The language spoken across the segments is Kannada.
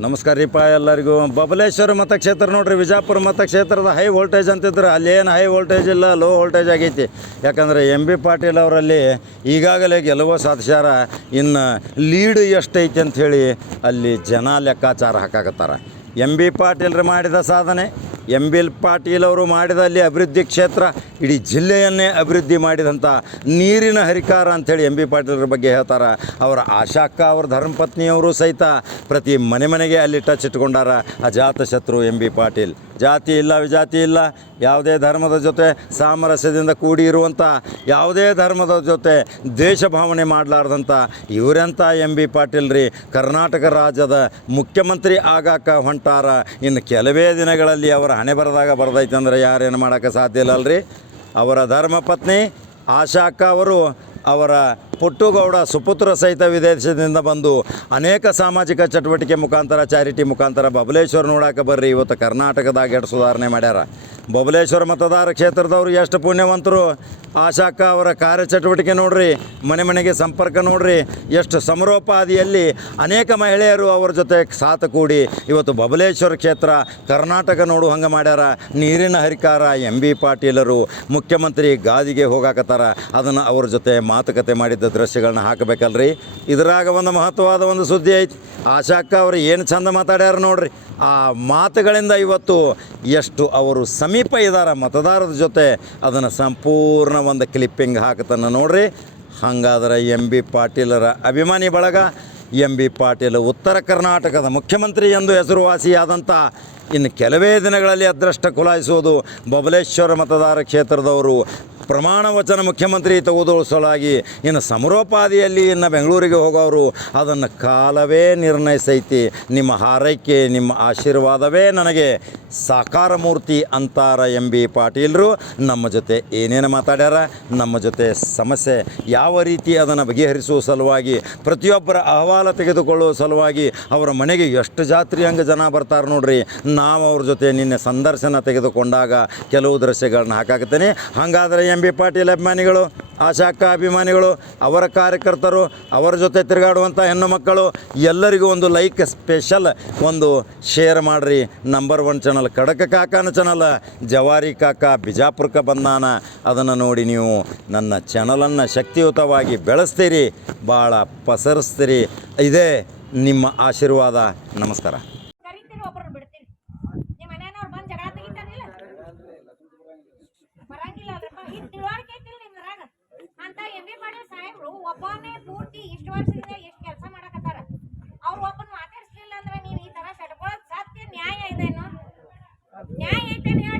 ನಮಸ್ಕಾರ ರೀಪ ಎಲ್ಲರಿಗೂ. ಬಬಲೇಶ್ವರ ಮತಕ್ಷೇತ್ರ ನೋಡ್ರಿ, ವಿಜಾಪುರ ಮತಕ್ಷೇತ್ರದ ಹೈ ವೋಲ್ಟೇಜ್ ಅಂತಿದ್ರು. ಅಲ್ಲೇನು ಹೈ ವೋಲ್ಟೇಜ್ ಇಲ್ಲ ಲೋ ವೋಲ್ಟೇಜ್ ಆಗೈತಿ. ಯಾಕಂದರೆ ಎಂ ಬಿ ಪಾಟೀಲ್ ಅವರಲ್ಲಿ ಈಗಾಗಲೇ ಗೆಲುವು ಸಾಧಿಸ್ಯಾರ. ಇನ್ನು ಲೀಡ್ ಎಷ್ಟೈತಿ ಅಂಥೇಳಿ ಅಲ್ಲಿ ಜನ ಲೆಕ್ಕಾಚಾರ ಹಾಕಾಕತ್ತಾರ. ಎಂ ಬಿ ಪಾಟೀಲ್ರು ಮಾಡಿದ ಸಾಧನೆ. ಎಂ ಬಿ ಪಾಟೀಲ್ ಅವರು ಮಾಡಿದ ಅಲ್ಲಿ ಅಭಿವೃದ್ಧಿ ಕ್ಷೇತ್ರ ಇಡೀ ಜಿಲ್ಲೆಯನ್ನೇ ಅಭಿವೃದ್ಧಿ ಮಾಡಿದಂಥ ನೀರಿನ ಹರಿಕಾರ ಅಂಥೇಳಿ ಎಂ ಬಿ ಪಾಟೀಲ್ರ ಬಗ್ಗೆ ಹೇಳ್ತಾರೆ. ಅವರ ಆಶಾಕ್ಕ, ಅವ್ರ ಧರ್ಮಪತ್ನಿಯವರು ಸಹಿತ ಪ್ರತಿ ಮನೆ ಮನೆಗೆ ಅಲ್ಲಿ ಟಚ್ ಇಟ್ಕೊಂಡಾರ ಅಜಾತ ಶತ್ರು ಎಂ ಬಿ ಪಾಟೀಲ್. ಜಾತಿ ಇಲ್ಲ, ವಿಜಾತಿ ಇಲ್ಲ, ಯಾವುದೇ ಧರ್ಮದ ಜೊತೆ ಸಾಮರಸ್ಯದಿಂದ ಕೂಡಿ ಇರುವಂಥ ಯಾವುದೇ ಧರ್ಮದ ಜೊತೆ ದ್ವೇಷ ಭಾವನೆ ಮಾಡಲಾರ್ದಂಥ ಇವರೆಂಥ ಎಂ ಬಿ ಪಾಟೀಲ್ ರೀ, ಕರ್ನಾಟಕ ರಾಜ್ಯದ ಮುಖ್ಯಮಂತ್ರಿ ಆಗಾಕ ಹೊಂಟಾರ. ಇನ್ನು ಕೆಲವೇ ದಿನಗಳಲ್ಲಿ ಅವರ ಹಣೆ ಬರದಾಗ ಬರ್ದೈತೆ ಅಂದರೆ ಯಾರೇನು ಮಾಡೋಕ್ಕೆ ಸಾಧ್ಯ ಇಲ್ಲ ಅಲ್ರಿ? ಅವರ ಧರ್ಮಪತ್ನಿ ಆಶಾಕ್ಕ ಅವರು ಅವರ ಪುಟ್ಟುಗೌಡ ಸುಪುತ್ರ ಸಹಿತ ವಿದೇಶದಿಂದ ಬಂದು ಅನೇಕ ಸಾಮಾಜಿಕ ಚಟುವಟಿಕೆ ಮುಖಾಂತರ, ಚಾರಿಟಿ ಮುಖಾಂತರ ಬಬಲೇಶ್ವರ ನೋಡಕ್ಕೆ ಬರ್ರಿ. ಇವತ್ತು ಕರ್ನಾಟಕದಾಗ ಎರಡು ಸುಧಾರಣೆ ಮಾಡ್ಯಾರ. ಬಬಲೇಶ್ವರ ಮತದಾರ ಕ್ಷೇತ್ರದವರು ಎಷ್ಟು ಪುಣ್ಯವಂತರು. ಆಶಾಕ ಅವರ ಕಾರ್ಯಚಟುವಟಿಕೆ ನೋಡ್ರಿ, ಮನೆ ಮನೆಗೆ ಸಂಪರ್ಕ ನೋಡ್ರಿ. ಎಷ್ಟು ಸಮರೋಪಾದಿಯಲ್ಲಿ ಅನೇಕ ಮಹಿಳೆಯರು ಅವರ ಜೊತೆ ಸಾಥ ಕೂಡಿ ಇವತ್ತು ಬಬಲೇಶ್ವರ ಕ್ಷೇತ್ರ ಕರ್ನಾಟಕ ನೋಡು ಹಂಗೆ ಮಾಡ್ಯಾರ. ನೀರಿನ ಹರಿಕಾರ, ಎಂ ಬಿ ಪಾಟೀಲರು, ಮುಖ್ಯಮಂತ್ರಿ ಗಾದಿಗೆ ಹೋಗಾಕತ್ತಾರ. ಅದನ್ನು ಅವ್ರ ಜೊತೆ ಮಾತುಕತೆ ಮಾಡಿದ್ದ ದೃಶ್ಯಗಳನ್ನ ಹಾಕಬೇಕಲ್ರಿ. ಇದ್ರಾಗ ಒಂದು ಮಹತ್ವವಾದ ಒಂದು ಸುದ್ದಿ ಐತಿ. ಆಶಾಕ್ಕ ಅವರು ಏನು ಚಂದ ಮಾತಾಡ್ಯಾರ ನೋಡ್ರಿ. ಆ ಮಾತುಗಳಿಂದ ಇವತ್ತು ಎಷ್ಟು ಅವರು ಸಮೀಪ ಇದ್ದಾರ ಮತದಾರರ ಜೊತೆ ಅದನ್ನು ಸಂಪೂರ್ಣ ಒಂದು ಕ್ಲಿಪ್ಪಿಂಗ್ ಹಾಕತನ ನೋಡ್ರಿ. ಹಂಗಾದ್ರೆ ಎಂ ಬಿ ಪಾಟೀಲರ ಅಭಿಮಾನಿ ಬಳಗ, ಎಂ ಬಿ ಪಾಟೀಲ್ ಉತ್ತರ ಕರ್ನಾಟಕದ ಮುಖ್ಯಮಂತ್ರಿ ಎಂದು ಹೆಸರುವಾಸಿಯಾದಂಥ ಇನ್ನು ಕೆಲವೇ ದಿನಗಳಲ್ಲಿ ಅದೃಷ್ಟ ಕುಲಾಯಿಸುವುದು ಬಬಲೇಶ್ವರ ಮತದಾರ ಕ್ಷೇತ್ರದವರು ಪ್ರಮಾಣ ವಚನ ಮುಖ್ಯಮಂತ್ರಿ ತೆಗೆದುಕೊಳ್ಳಲಾಗಿ ಇನ್ನು ಸಮರೋಪಾದಿಯಲ್ಲಿ ಇನ್ನು ಬೆಂಗಳೂರಿಗೆ ಹೋಗೋರು ಅದನ್ನು ಕಾಲವೇ ನಿರ್ಣಯಿಸೈತಿ. ನಿಮ್ಮ ಹಾರೈಕೆ, ನಿಮ್ಮ ಆಶೀರ್ವಾದವೇ ನನಗೆ ಸಾಕಾರ ಮೂರ್ತಿ ಅಂತಾರ ಎಂ ಬಿ ಪಾಟೀಲರು. ನಮ್ಮ ಜೊತೆ ಏನೇನು ಮಾತಾಡ್ಯಾರ, ನಮ್ಮ ಜೊತೆ ಸಮಸ್ಯೆ ಯಾವ ರೀತಿ ಅದನ್ನು ಬಗೆಹರಿಸುವ ಸಲುವಾಗಿ, ಪ್ರತಿಯೊಬ್ಬರ ಅಹವಾಲ ತೆಗೆದುಕೊಳ್ಳುವ ಸಲುವಾಗಿ ಅವರ ಮನೆಗೆ ಎಷ್ಟು ಜಾತ್ರಿ ಹಂಗೆ ಜನ ಬರ್ತಾರೆ ನೋಡ್ರಿ. ನಾವು ಅವ್ರ ಜೊತೆ ನಿನ್ನೆ ಸಂದರ್ಶನ ತೆಗೆದುಕೊಂಡಾಗ ಕೆಲವು ದೃಶ್ಯಗಳನ್ನ ಹಾಕಾಕತ್ತೇನೆ. ಹಾಗಾದರೆ ಎಂ ಬಿ ಪಾಟೀಲ್ ಅಭಿಮಾನಿಗಳು ಆಶಾಕ್ಕ ಅಭಿಮಾನಿಗಳು, ಅವರ ಕಾರ್ಯಕರ್ತರು, ಅವರ ಜೊತೆ ತಿರುಗಾಡುವಂಥ ಹೆಣ್ಣು ಮಕ್ಕಳು ಎಲ್ಲರಿಗೂ ಒಂದು ಲೈಕ್ ಸ್ಪೆಷಲ್ ಒಂದು ಶೇರ್ ಮಾಡಿರಿ. ನಂಬರ್ ಒನ್ ಚಾನಲ್ ಖಡಕ ಕಾಕನ ಚಾನಲ್ ಜವಾರಿ ಕಾಕ, ಬಿಜಾಪುರಕ್ಕೆ ಬಂದಾನ. ಅದನ್ನು ನೋಡಿ ನೀವು ನನ್ನ ಚಾನಲನ್ನು ಶಕ್ತಿಯುತವಾಗಿ ಬೆಳೆಸ್ತೀರಿ ಭಾಳ ಪಸರಿಸ್ತೀರಿ. ಇದೇ ನಿಮ್ಮ ಆಶೀರ್ವಾದ. ನಮಸ್ಕಾರ. Iya.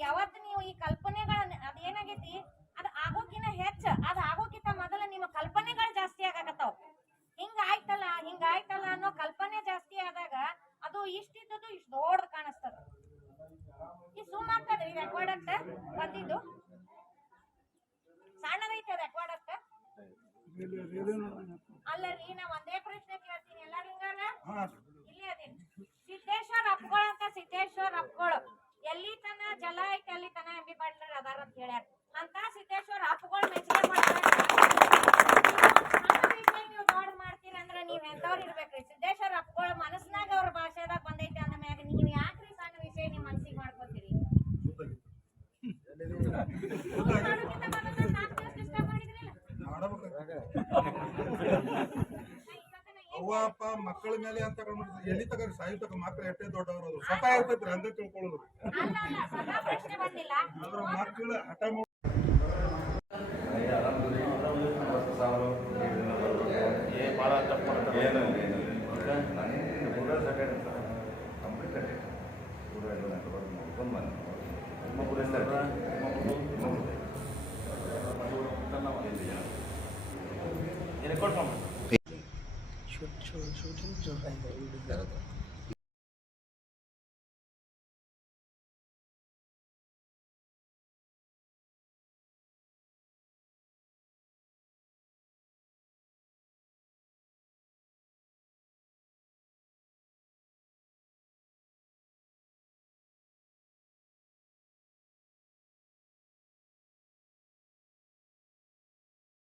ಯಾವತ್ತು ನೀವು ಈ ಕಲ್ಪನೆಗಳನ್ನ ಅದೇನಾಗೈತಿ? ಅದ್ ಆಗೋಕಿನ ಹೆಚ್ಚ. ಅದ್ ಆಗೋಕಿಂತ ಮೊದಲ ನಿಮ್ಮ ಕಲ್ಪನೆಗಳು ಜಾಸ್ತಿ ಆಗಾಕತ್ತಾವ. ಹಿಂಗ ಆಯ್ತಲ್ಲ ಹಿಂಗ ಆಯ್ತಲ್ಲ ಅನ್ನೋ ಕಲ್ಪನೆ ಜಾಸ್ತಿ ಆದಾಗ ಅದು ಇಷ್ಟಿದ್ದದು ಇಷ್ಟ ದೊಡ್ಡದು ಕಾಣಿಸ್ತದ. ಈ ಸುಮ್ ಆಗ್ತದ್ರಿ ರೆಕಾರ್ಡ್ ಅಂತ? ಬಂದಿದ್ದು. ಸಣ್ಣದೈತೆ ರೆಕಾರ್ಡ್ ಅಂತ? ಅಲ್ಲರಿ ನಾ ಒಂದೇ ಪ್ರಶ್ನೆ ಕೇಳ್ತೀನಿ. ಎಲ್ಲಾರು ಹಿಂಗಾರ? ಇಲ್ಲೇ ಅದೇನಿ. ಸಿದ್ದೇಶ್ವರ್ ಅಪ್ಗಳು ಅಂತ ಸಿದ್ದೇಶ್ವರ್ ಅಪ್ಗಳು ಎಲ್ಲಿ ತನ ಜಲ ಐತೆ ಅಲ್ಲಿ ತನ ಎಂ ಬಿ ಪಾಟೀಲ್ ಅದಾರ ಅಂತ ಹೇಳ್ಯಾರ. ಅಂತ ಸಿದ್ದೇಶ್ವರ ಅಪ್ಗಳು ಮೆಚ್ಚಿಗೆ ನೀವು ದೊಡ್ಡ ಮಾಡ್ತೀರ ಅಂದ್ರ ನೀವ್ ಎಂತವ್ರು ಇರ್ಬೇಕ್ರಿ? ಸಿದ್ದೇಶ್ವರ ಅಪ್ಗಳು ಮನಸ್ಸಿನಾಗ ಅವ್ರ ಭಾಷೆದಾಗ ಬಂದೈತೆ ಅಂದ ಮ್ಯಾಗ ನೀವ್ ಯಾಕ್ರಿ ಸಣ್ಣ ವಿಷಯ ನಿಮ್ ಮನಸ್ಸಿಗೆ ಮಾಡ್ಕೋತೀರಿ? ಅವ್ವ ಅಪ್ಪ ಮಕ್ಕಳ ಮೇಲೆ ಅಂತ. ಎಲ್ಲಿ ತಗ ಸಾಯಿ ತಗ ಮಕ್ಳು ಎಷ್ಟೇ ದೊಡ್ಡವರು ಸ್ವತಃ ಇರ್ತೈತ್ರಿ ಅಂದ್ರೆ ತಿಳ್ಕೊಳ್ಳೋದು ರೆಕಾರ್ಡ್ ಮಾಡಿ ಶೂಟಿಂಗ್ ಶೂಟಿಂಗ್